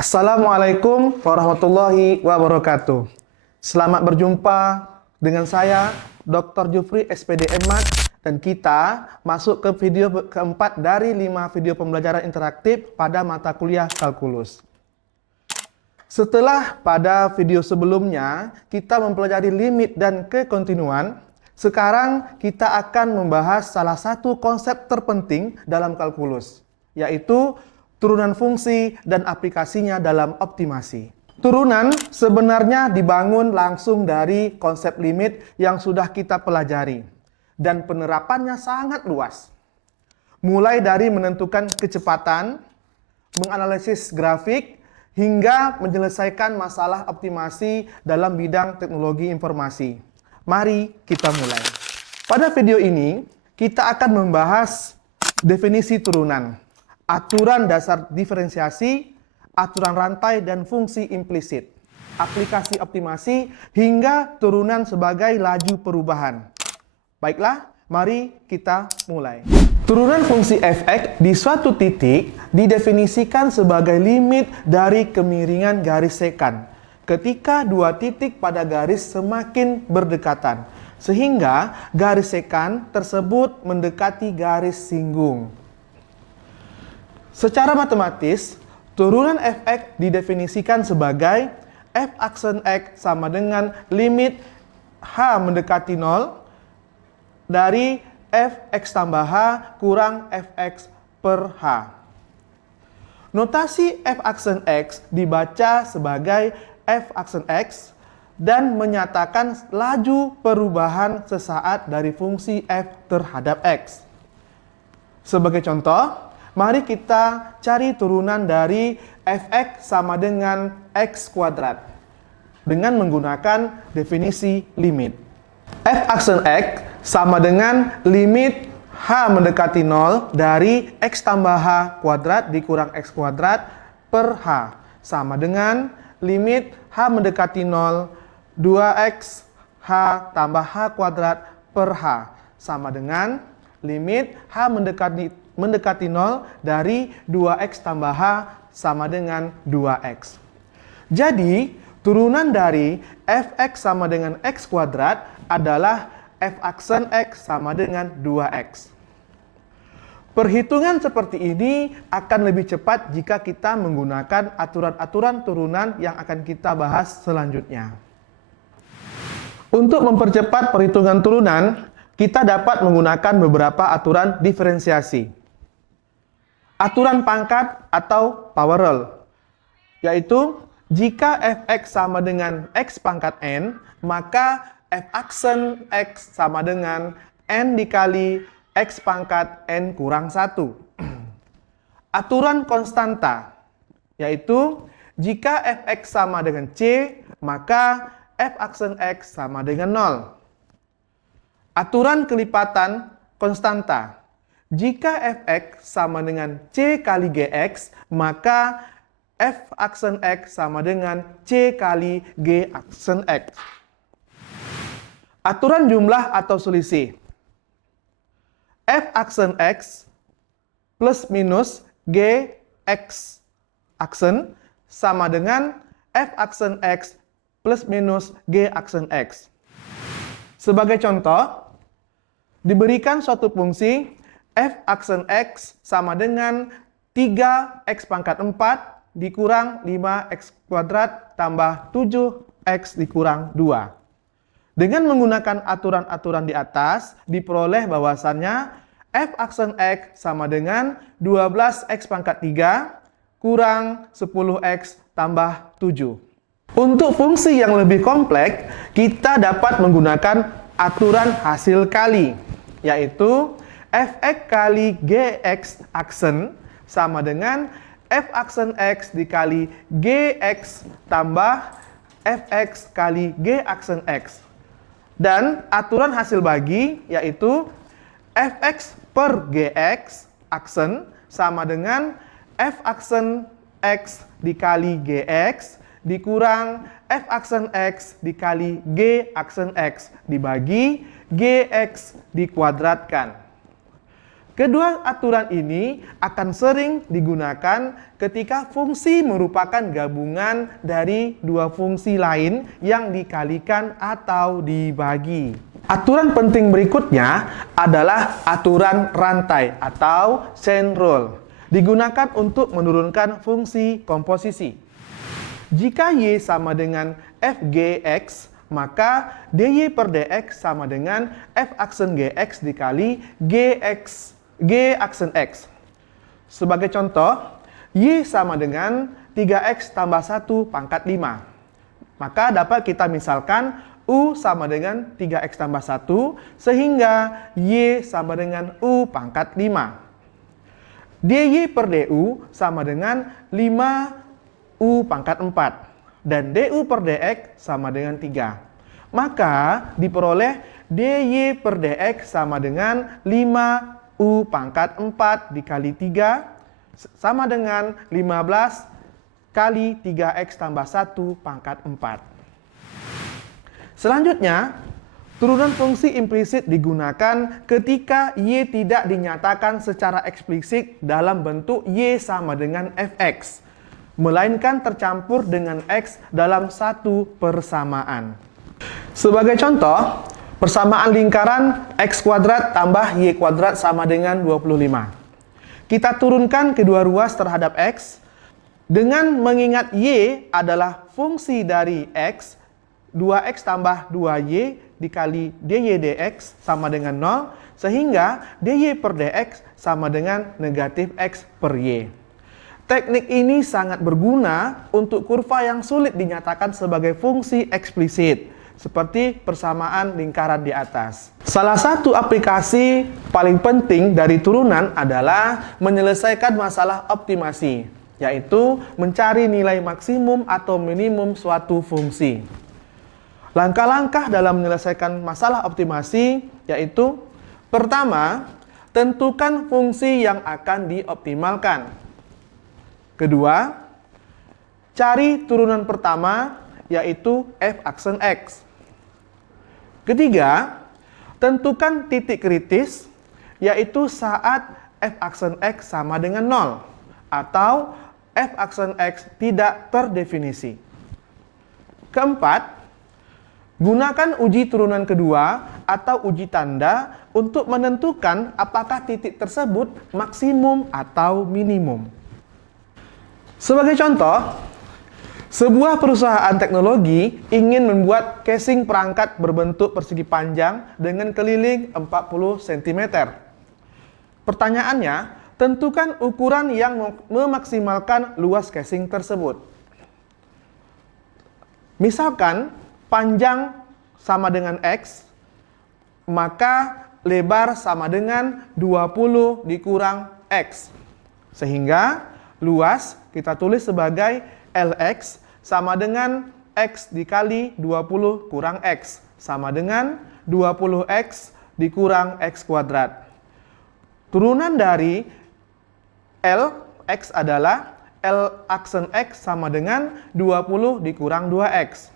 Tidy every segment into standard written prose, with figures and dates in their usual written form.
Assalamualaikum warahmatullahi wabarakatuh. Selamat berjumpa dengan saya, Dr. Jufri, SPD MAD, dan kita masuk ke video keempat dari 5 video pembelajaran interaktif pada mata kuliah kalkulus. Setelah pada video sebelumnya, kita mempelajari limit dan kekontinuan, sekarang kita akan membahas salah satu konsep terpenting dalam kalkulus, yaitu turunan fungsi dan aplikasinya dalam optimasi. Turunan sebenarnya dibangun langsung dari konsep limit yang sudah kita pelajari, dan penerapannya sangat luas. Mulai dari menentukan kecepatan, menganalisis grafik, hingga menyelesaikan masalah optimasi dalam bidang teknologi informasi. Mari kita mulai. Pada video ini, kita akan membahas definisi turunan, aturan dasar diferensiasi, aturan rantai dan fungsi implisit, aplikasi optimasi, hingga turunan sebagai laju perubahan. Baiklah, mari kita mulai. Turunan fungsi f(x) di suatu titik didefinisikan sebagai limit dari kemiringan garis sekant ketika dua titik pada garis semakin berdekatan, sehingga garis sekant tersebut mendekati garis singgung. Secara matematis, turunan f(x) didefinisikan sebagai f aksen x sama dengan limit h mendekati 0 dari fx tambah h kurang fx per h. Notasi f aksen x dibaca sebagai f aksen x dan menyatakan laju perubahan sesaat dari fungsi f terhadap x. Sebagai contoh, mari kita cari turunan dari fx sama dengan x kuadrat dengan menggunakan definisi limit. F aksen x sama dengan limit h mendekati 0 dari x tambah h kuadrat dikurang x kuadrat per h sama dengan limit h mendekati 0 2x h tambah h kuadrat per h sama dengan limit h mendekati 0 dari 2x tambah h sama dengan 2x. Jadi, turunan dari fx sama dengan x kuadrat adalah f aksen x sama dengan 2x. Perhitungan seperti ini akan lebih cepat jika kita menggunakan aturan-aturan turunan yang akan kita bahas selanjutnya. Untuk mempercepat perhitungan turunan, kita dapat menggunakan beberapa aturan diferensiasi. Aturan pangkat atau power rule, yaitu jika fx sama dengan x pangkat n, maka f aksen x sama dengan n dikali x pangkat n kurang 1. Aturan konstanta, yaitu jika fx sama dengan c, maka f aksen x sama dengan 0. Aturan kelipatan konstanta, jika fx sama dengan c kali gx, maka f aksen x sama dengan c kali g aksen x. Aturan jumlah atau selisih, f aksen x plus minus g x aksen sama dengan f aksen x plus minus g aksen x. Sebagai contoh, diberikan suatu fungsi f aksen x sama dengan 3x pangkat 4 dikurang 5x kuadrat tambah 7x dikurang 2. Dengan menggunakan aturan-aturan di atas, diperoleh bahwasannya f aksen x sama dengan 12x pangkat 3 kurang 10x tambah 7. Untuk fungsi yang lebih kompleks, kita dapat menggunakan aturan hasil kali, yaitu fx kali gx aksen sama dengan f aksen x dikali gx tambah fx kali g aksen x. Dan aturan hasil bagi, yaitu fx per gx aksen sama dengan f aksen x dikali gx dikurang f aksen x dikali g aksen x dibagi gx dikuadratkan. Kedua aturan ini akan sering digunakan ketika fungsi merupakan gabungan dari dua fungsi lain yang dikalikan atau dibagi. Aturan penting berikutnya adalah aturan rantai atau chain rule. Digunakan untuk menurunkan fungsi komposisi. Jika Y sama dengan Fgx, maka dy per dx sama dengan f aksen gx dikali g aksen x. Sebagai contoh, Y sama dengan 3x tambah 1 pangkat 5. Maka dapat kita misalkan U sama dengan 3x tambah 1, sehingga Y sama dengan U pangkat 5. dy per du sama dengan 5U pangkat 4. Dan du per dx sama dengan 3. Maka diperoleh dy per dx sama dengan 5U pangkat 4 dikali 3 sama dengan 15 kali 3x tambah 1 pangkat 4. Selanjutnya, turunan fungsi implisit digunakan ketika Y tidak dinyatakan secara eksplisit dalam bentuk Y sama dengan fx, melainkan tercampur dengan X dalam satu persamaan. Sebagai contoh, persamaan lingkaran X kuadrat tambah Y kuadrat sama dengan 25. Kita turunkan kedua ruas terhadap X. Dengan mengingat Y adalah fungsi dari X, 2X tambah 2Y dikali dy dx sama dengan 0, sehingga dy per dx sama dengan negatif X per Y. Teknik ini sangat berguna untuk kurva yang sulit dinyatakan sebagai fungsi eksplisit, seperti persamaan lingkaran di atas. Salah satu aplikasi paling penting dari turunan adalah menyelesaikan masalah optimasi, yaitu mencari nilai maksimum atau minimum suatu fungsi. Langkah-langkah dalam menyelesaikan masalah optimasi yaitu: pertama, tentukan fungsi yang akan dioptimalkan. Kedua, cari turunan pertama, yaitu f aksen x. Ketiga, tentukan titik kritis, yaitu saat f aksen x sama dengan 0, atau f aksen x tidak terdefinisi. Keempat, gunakan uji turunan kedua atau uji tanda untuk menentukan apakah titik tersebut maksimum atau minimum. Sebagai contoh, sebuah perusahaan teknologi ingin membuat casing perangkat berbentuk persegi panjang dengan keliling 40 cm. Pertanyaannya, tentukan ukuran yang memaksimalkan luas casing tersebut. Misalkan, panjang sama dengan X, maka lebar sama dengan 20 dikurang X. Sehingga luas kita tulis sebagai Lx sama dengan X dikali 20 kurang X, sama dengan 20X dikurang X kuadrat. Turunan dari Lx adalah L aksen X sama dengan 20 dikurang 2X.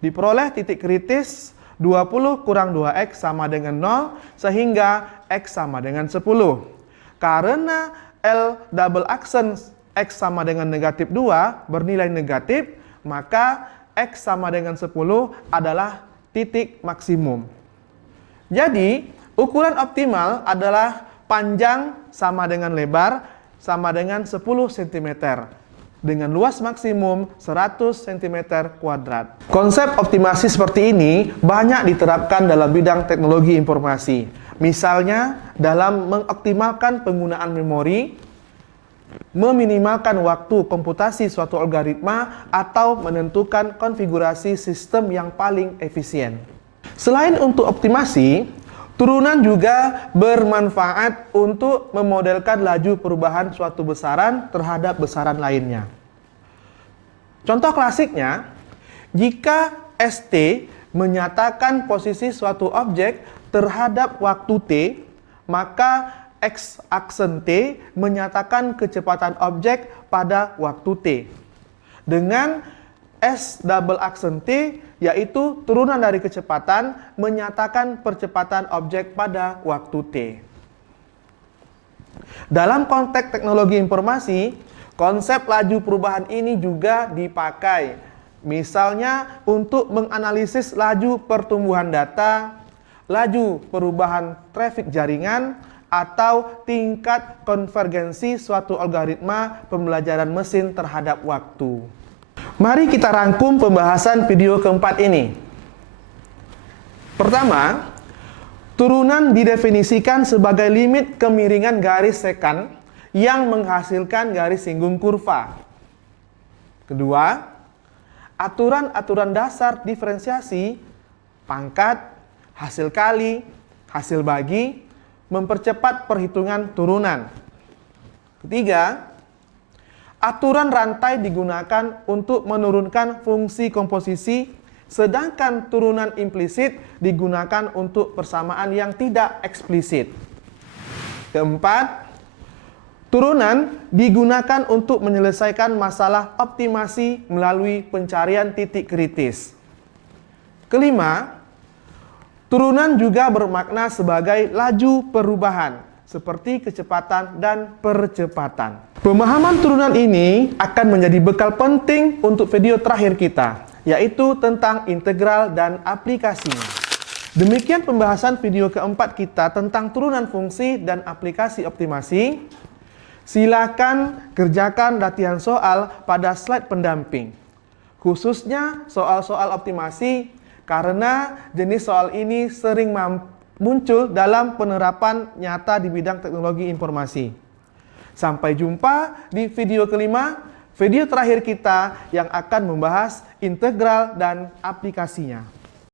Diperoleh titik kritis 20 kurang 2X sama dengan 0, sehingga X sama dengan 10. Karena L double aksen X sama dengan negatif 2 bernilai negatif, maka X sama dengan 10 adalah titik maksimum. Jadi, ukuran optimal adalah panjang sama dengan lebar sama dengan 10 cm. Dengan luas maksimum 100 cm kuadrat. Konsep optimasi seperti ini banyak diterapkan dalam bidang teknologi informasi. Misalnya, dalam mengoptimalkan penggunaan memori, meminimalkan waktu komputasi suatu algoritma, atau menentukan konfigurasi sistem yang paling efisien. Selain untuk optimasi, turunan juga bermanfaat untuk memodelkan laju perubahan suatu besaran terhadap besaran lainnya. Contoh klasiknya, jika ST menyatakan posisi suatu objek terhadap waktu T, maka X aksen T menyatakan kecepatan objek pada waktu T. Dengan S double aksen T, yaitu turunan dari kecepatan, menyatakan percepatan objek pada waktu T. Dalam konteks teknologi informasi, konsep laju perubahan ini juga dipakai. Misalnya untuk menganalisis laju pertumbuhan data, laju perubahan trafik jaringan, atau tingkat konvergensi suatu algoritma pembelajaran mesin terhadap waktu. Mari kita rangkum pembahasan video keempat ini. Pertama, turunan didefinisikan sebagai limit kemiringan garis sekan yang menghasilkan garis singgung kurva. Kedua, aturan-aturan dasar diferensiasi, pangkat, hasil kali, hasil bagi, mempercepat perhitungan turunan. Ketiga, aturan rantai digunakan untuk menurunkan fungsi komposisi, sedangkan turunan implisit digunakan untuk persamaan yang tidak eksplisit. Keempat, turunan digunakan untuk menyelesaikan masalah optimasi melalui pencarian titik kritis. Kelima, turunan juga bermakna sebagai laju perubahan, seperti kecepatan dan percepatan. Pemahaman turunan ini akan menjadi bekal penting untuk video terakhir kita, yaitu tentang integral dan aplikasinya. Demikian pembahasan video keempat kita tentang turunan fungsi dan aplikasi optimasi. Silakan kerjakan latihan soal pada slide pendamping, khususnya soal-soal optimasi, karena jenis soal ini sering muncul dalam penerapan nyata di bidang teknologi informasi. Sampai jumpa di video kelima, video terakhir kita yang akan membahas integral dan aplikasinya.